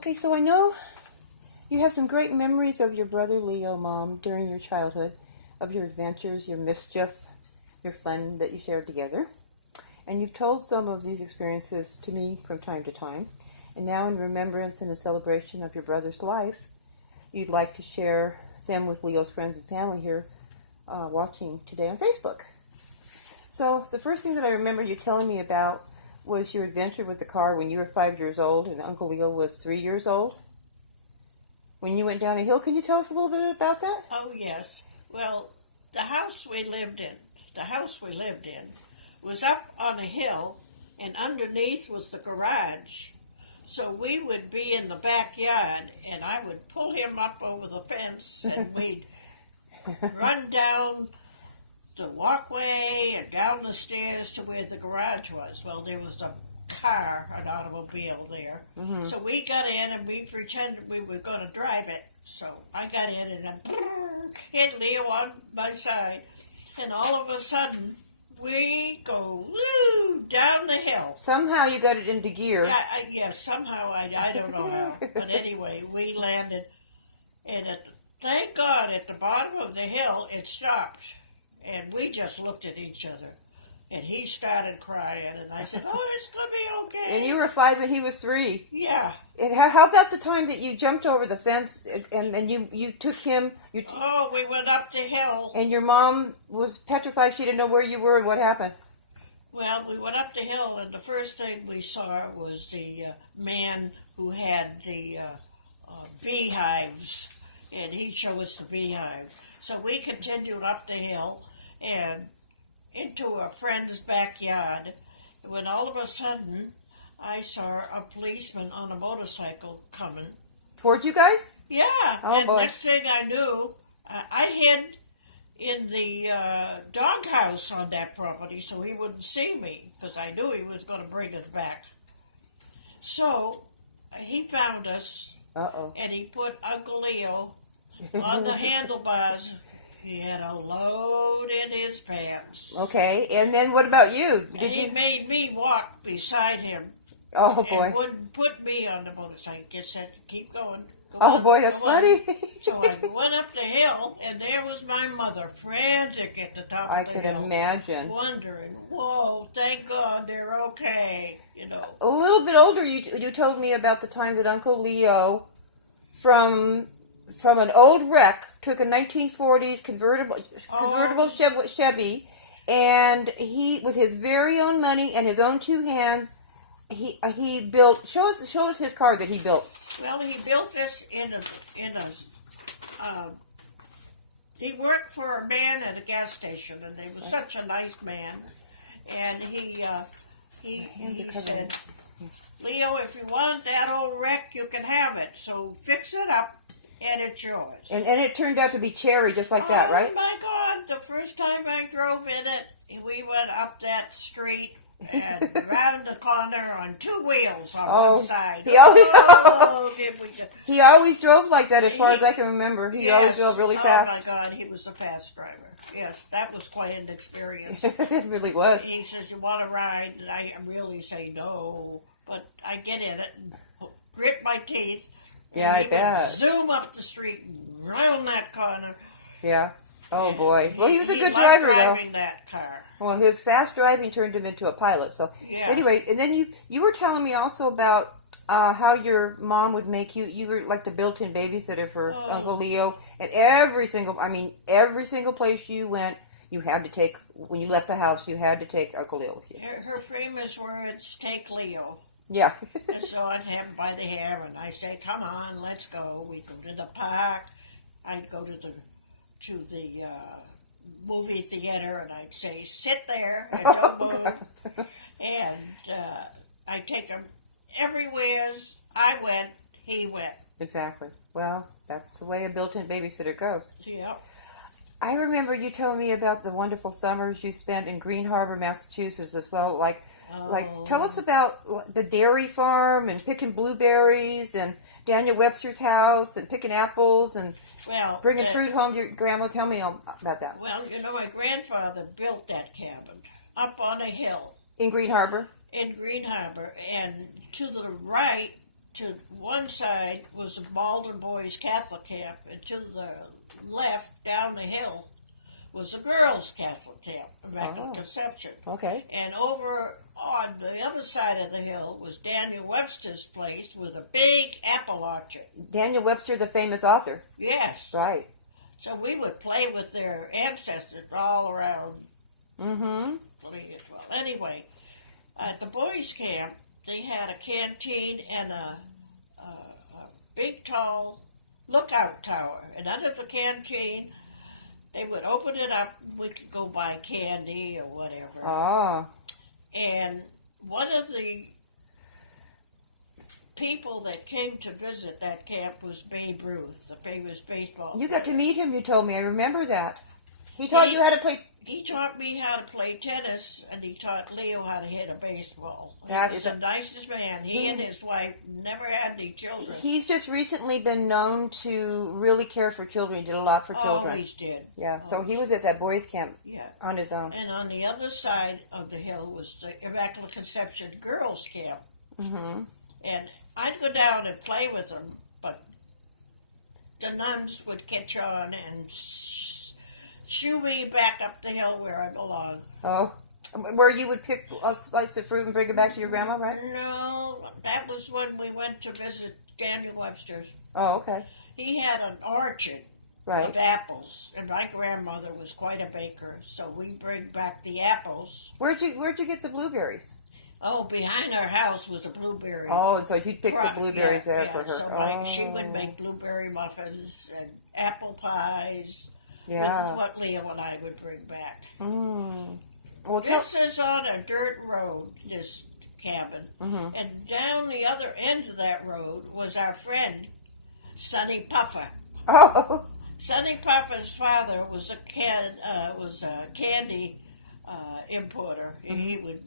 Okay, so I know you have some great memories of your brother Leo, Mom, during your childhood, of your adventures, your mischief, your fun that you shared together. And you've told some of these experiences to me from time to time. And now, in remembrance and a celebration of your brother's life, you'd like to share them with Leo's friends and family here watching today on Facebook. So, the first thing that I remember you telling me about was your adventure with the car when you were 5 years old and Uncle Leo was 3 years old. When you went down a hill, can you tell us a little bit about that? Oh, yes. Well, the house we lived in was up on a hill, and underneath was the garage. So we would be in the backyard, and I would pull him up over the fence, and we'd run down the walkway and down the stairs to where the garage was. Well, there was a car, an automobile there. Mm-hmm. So we got in, and we pretended we were going to drive it. So I got in, and I hit Leo on my side, and all of a sudden, we go woo down the hill. Somehow you got it into gear. Yeah, somehow I don't know how. But anyway, we landed, and thank God at the bottom of the hill it stopped, and we just looked at each other, and he started crying, and I said, "Oh, it's gonna be okay." And you were 5 and he was 3. Yeah. And how about the time that you jumped over the fence and then you took him? Oh, we went up the hill. And your mom was petrified. She didn't know where you were and what happened. Well, we went up the hill, and the first thing we saw was the man who had the beehives, and he showed us the beehive. So we continued up the hill and into a friend's backyard, when all of a sudden I saw a policeman on a motorcycle coming. Towards you guys? Yeah. Oh, and boy. Next thing I knew, I hid in the doghouse on that property so he wouldn't see me, because I knew he was going to bring us back. So he found us, and he put Uncle Leo on the handlebars. He had a load in his pants. Okay, and then what about you? He made me walk beside him. Oh, boy. And wouldn't put me on the motorcycle. Just said, keep going. Oh, boy, that's funny. So I went up the hill, and there was my mother, frantic at the top of the hill. I can imagine. Wondering, whoa, thank God they're okay, you know. A little bit older, you told me about the time that Uncle Leo, from an old wreck, took a 1940s convertible Chevy, and he, with his very own money and his own 2 hands, he built. Show us his car that he built. Well, he built this he worked for a man at a gas station, and he was such a nice man. And he said, "Leo, if you want that old wreck, you can have it. So fix it up, and it's yours." And it turned out to be cherry, just like that, right? Oh my God! The first time I drove in it, we went up that street and around the corner on 2 wheels on one side. He always drove like that, as far as I can remember. He always drove really fast. Oh my God, he was a fast driver. Yes, that was quite an experience. It really was. He says, "You want to ride?" And I really say no, but I get in it and grit my teeth. Yeah, I bet. Zoom up the street, round that corner. Yeah. Oh, and boy. Well, he was a good driver, though. Driving that car. Well, his fast driving turned him into a pilot. So, Anyway, and then you were telling me also about how your mom would make you were like the built-in babysitter for Uncle Leo. And every single place you went, you had to take, when you left the house, you had to take Uncle Leo with you. Her famous words, "Take Leo." Yeah. And so I'd have him by the hair, and I'd say, "Come on, let's go." We'd go to the park. I'd go to the movie theater, and I'd say, "Sit there and don't move." And I'd take him everywhere I went, he went. Exactly. Well, that's the way a built-in babysitter goes. Yep. I remember you telling me about the wonderful summers you spent in Green Harbor, Massachusetts as well. Like, tell us about the dairy farm and picking blueberries and Daniel Webster's house and picking apples and bringing fruit home to your grandma. Tell me all about that. Well, my grandfather built that cabin up on a hill. In Green Harbor? In Green Harbor. And to the right, to one side was the Malden Boys Catholic Camp, and to the left, down the hill, was the Girls Catholic Camp, Immaculate Conception. Okay. And over on the other side of the hill was Daniel Webster's place with a big apple orchard. Daniel Webster, the famous author. Yes. Right. So we would play with their ancestors all around. Mm-hmm. Well, anyway, at the boys' camp, they had a canteen and a big, tall lookout tower. And under the canteen, they would open it up. We could go buy candy or whatever. Ah. And one of the people that came to visit that camp was Babe Ruth, the famous baseball You got to player. meet him, you told me. I remember that. He taught you how to play. He taught me how to play tennis, and he taught Leo how to hit a baseball. That He was is the nicest man. He and his wife never had any children. He's just recently been known to really care for children. He did a lot for children. Always did. Yeah, so he was at that boys' camp Yeah. on his own. And on the other side of the hill was the Immaculate Conception Girls Camp. Mm-hmm. And I'd go down and play with them, but the nuns would catch on and shoo me back up the hill where I belong. Oh, where you would pick a slice of fruit and bring it back to your grandma, right? No, that was when we went to visit Daniel Webster's. Oh, okay. He had an orchard Right. of apples, and my grandmother was quite a baker, so we bring back the apples. Where'd you get the blueberries? Oh, behind our house was a blueberry. Oh, and so you'd pick Right, the blueberries yeah, there yeah. for her. So she would make blueberry muffins and apple pies. Yeah. This is what Leo and I would bring back. Mm. Well, This is on a dirt road, this cabin. Mhm. And down the other end of that road was our friend, Sonny Puffer. Oh. Sonny Puffer's father was a candy importer. He would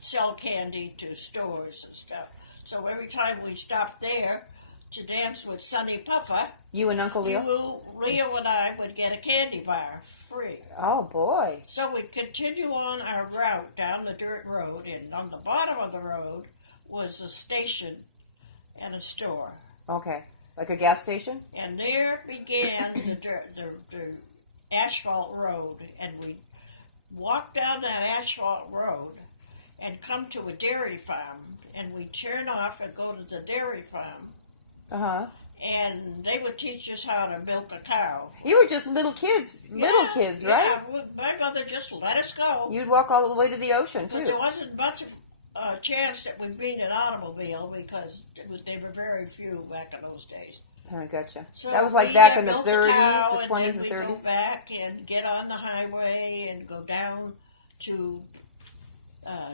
sell candy to stores and stuff. So every time we stopped there to dance with Sonny Puffer, You and Uncle Leo? Leo and I would get a candy bar free. Oh, boy. So we'd continue on our route down the dirt road, and on the bottom of the road was a station and a store. Okay. Like a gas station? And there began the asphalt road, and we'd walk down that asphalt road and come to a dairy farm, and we'd turn off and go to the dairy farm, Uh-huh. and they would teach us how to milk a cow. You were just little kids, right? Yeah, my mother just let us go. You'd walk all the way to the ocean, But too. there wasn't much of a chance that we'd be in an automobile because they were very few back in those days. I gotcha. So That was like we back in the milk 30s, cow, the 20s and then 30s? we'd go back and get on the highway and go down to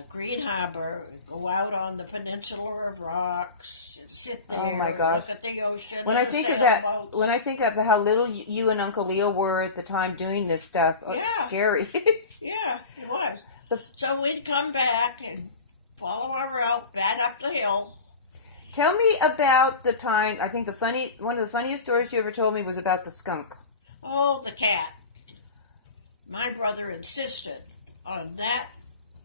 Green Harbor, go out on the Peninsula of Rocks, and sit there, Oh, my gosh. look at the ocean. When and I the think of that, sailboats. when I think of how little you and Uncle Leo were at the time doing this stuff, it's Yeah. scary. Yeah, it was. The- So we'd come back and follow our route back up the hill. Tell me about the time. I think one of the funniest stories you ever told me was about the skunk. Oh, the cat. My brother insisted on that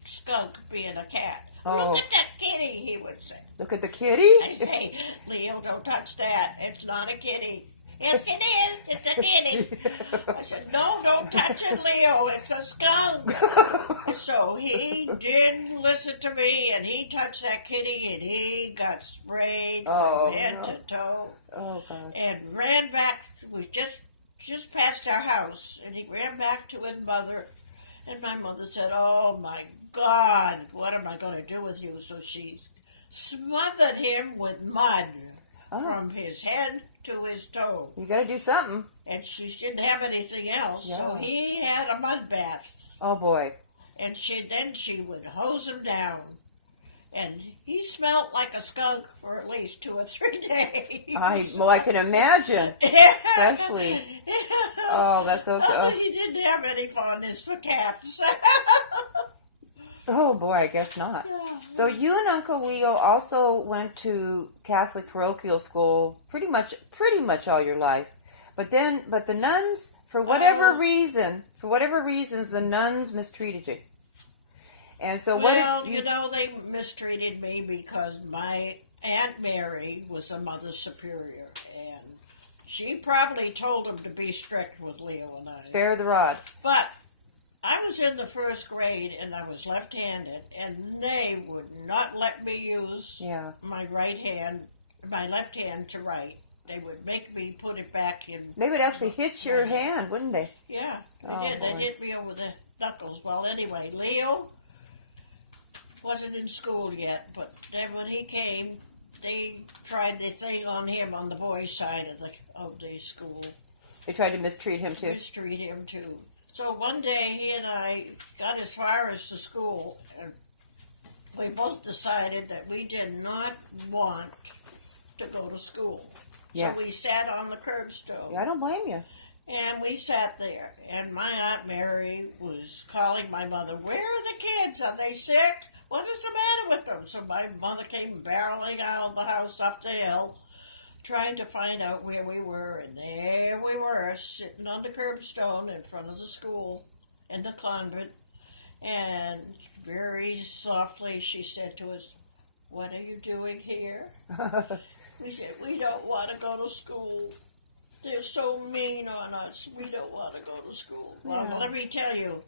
skunk being a cat. Oh. Look at that kitty, he would say. Look at the kitty. I say, Leo, don't touch that. It's not a kitty. Yes, it is. It's a kitty. I said, no, don't touch it, Leo. It's a skunk. So he didn't listen to me, and he touched that kitty, and he got sprayed Oh, from head no. to toe, Oh gosh. and ran back. We just passed our house, and he ran back to his mother, and my mother said, oh, my God, what am I going to do with you? So she smothered him with mud from his head to his toe. You got to do something. And she didn't have anything else, so Yeah. he had a mud bath. Oh boy. And then she would hose him down. And he smelled like a skunk for at least 2 or 3 days. I can imagine. Especially. Oh, that's so good. He didn't have any fondness for cats. Oh boy, I guess not. So you and Uncle Leo also went to Catholic parochial school pretty much all your life. But the nuns, for whatever reasons, the nuns mistreated you. And so Well, you know, they mistreated me because my Aunt Mary was the Mother Superior, and she probably told him to be strict with Leo and I. Spare the rod. But I was in the first grade, and I was left-handed, and they would not let me use Yeah. my left hand to write. They would make me put it back in. They would actually hit your hand, wouldn't they? Yeah, Oh, they did. boy. They hit me over the knuckles. Well, anyway, Leo wasn't in school yet, but then when he came, they tried the thing on him on the boys' side of the school. They tried to mistreat him too. Mistreat him too. So one day he and I got as far as the school, and we both decided that we did not want to go to school. Yeah. So we sat on the curbstone. Yeah, I don't blame you. And we sat there, and my Aunt Mary was calling my mother, "Where are the kids? Are they sick? What is the matter with them?" So my mother came barreling out of the house up the hill, trying to find out where we were, and there we were, sitting on the curbstone in front of the school, in the convent, and very softly she said to us, "What are you doing here?" We said, "We don't want to go to school. They're so mean on us. We don't want to go to school." Well, Yeah. let me tell you,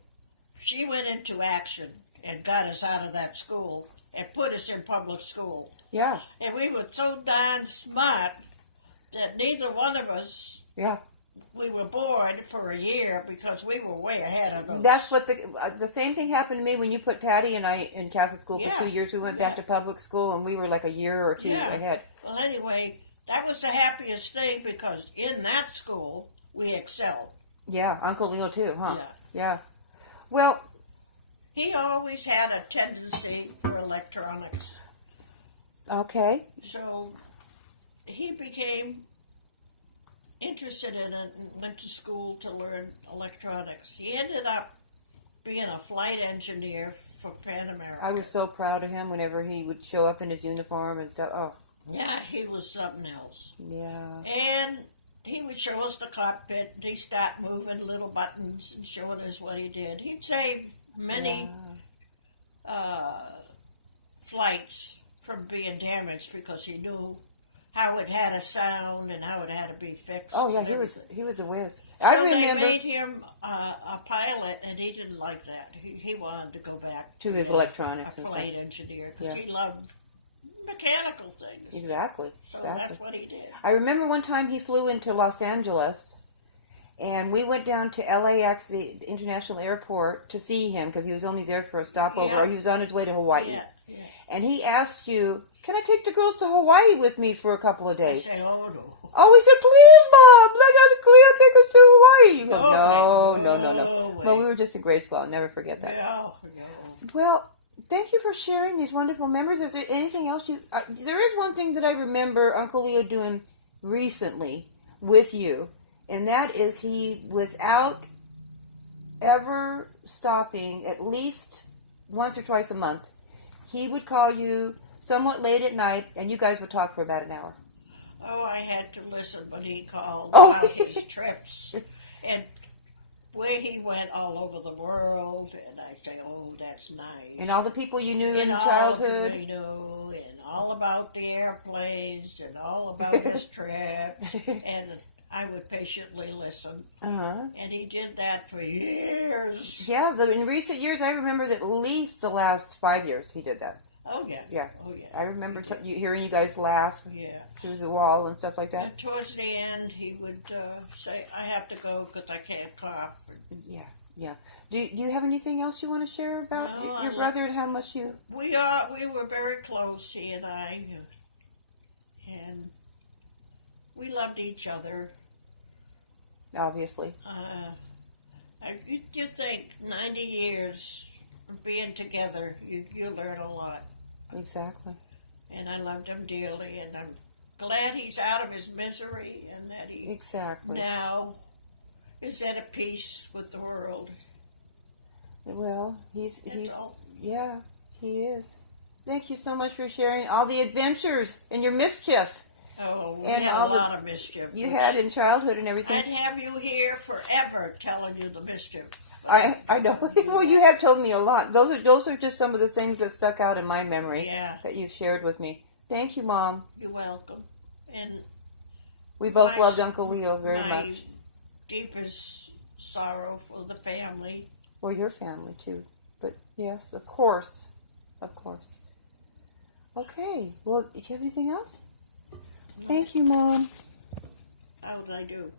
she went into action and got us out of that school and put us in public school. Yeah, And we were so darn smart that neither one of us, yeah. we were bored for a year because we were way ahead of those. That's what the same thing happened to me when you put Patty and I in Catholic school for Yeah. 2 years. We went back Yeah. to public school, and we were like a year or two Yeah. ahead. Well, anyway, that was the happiest thing because in that school we excelled. Yeah, Uncle Leo too, huh? Yeah. Yeah. Well, He always had a tendency for electronics. okay. So he became interested in it and went to school to learn electronics. He ended up being a flight engineer for Pan America. I was so proud of him whenever he would show up in his uniform and stuff. Oh, Yeah, he was something else. yeah. And he would show us the cockpit, and he'd start moving little buttons and showing us what he did. He'd save many flights from being damaged because he knew how it had a sound and how it had to be fixed. Oh, yeah, and he was a whiz. So I remember they made him a pilot, and he didn't like that. He wanted to go back to his being electronics a and flight stuff. engineer because Yeah. he loved mechanical things. Exactly. So Exactly. that's what he did. I remember one time he flew into Los Angeles, and we went down to LAX, the international airport, to see him because he was only there for a stopover. Yeah. Or he was on his way to Hawaii. Yeah, yeah. And he asked you, "Can I take the girls to Hawaii with me for a couple of I days?" said, "Oh no." Oh, he said, "Please, Mom, let us clear, take us to Hawaii." You go, No, no. way. Well, we were just in grade school. I'll never forget that. No. Well, thank you for sharing these wonderful memories. Is there anything else you... there is one thing that I remember Uncle Leo doing recently with you, and that is he, without ever stopping, at least once or twice a month, he would call you somewhat late at night, and you guys would talk for about an hour. Oh, I had to listen when he called Oh. about his trips and where he went all over the world. And I say, "Oh, that's nice." And all the people you knew in And all childhood. you know, and all about the airplanes, and all about his trips. And I would patiently listen. Uh-huh. And he did that for years. Yeah, in recent years, I remember that at least the last 5 years he did that. Oh, yeah. Yeah. Oh, yeah. I remember hearing you guys laugh Yeah. through the wall and stuff like that. And towards the end, he would say, "I have to go because I can't cough." Yeah, yeah. Do you have anything else you want to share about No, your I brother and how much you... We were very close, he and I, and we loved each other. Obviously. You think 90 years of being together, you learn a lot. Exactly. And I loved him dearly, and I'm glad he's out of his misery and that he Exactly. now is at peace with the world. Well, he's all. yeah, he is. Thank you so much for sharing all the adventures and your mischief Oh, we And had all a the- lot of mischief. you had in childhood and everything. I'd have you here forever telling you the mischief. I know. Well, you have told me a lot. Those are just some of the things that stuck out in my memory Yeah. that you've shared with me. Thank you, Mom. You're welcome. And We both My- loved Uncle Leo very my much. deepest sorrow for the family. Well, your family too. But yes, of course. Of course. Okay. Well, do you have anything else? Thank you, Mom. How did I do?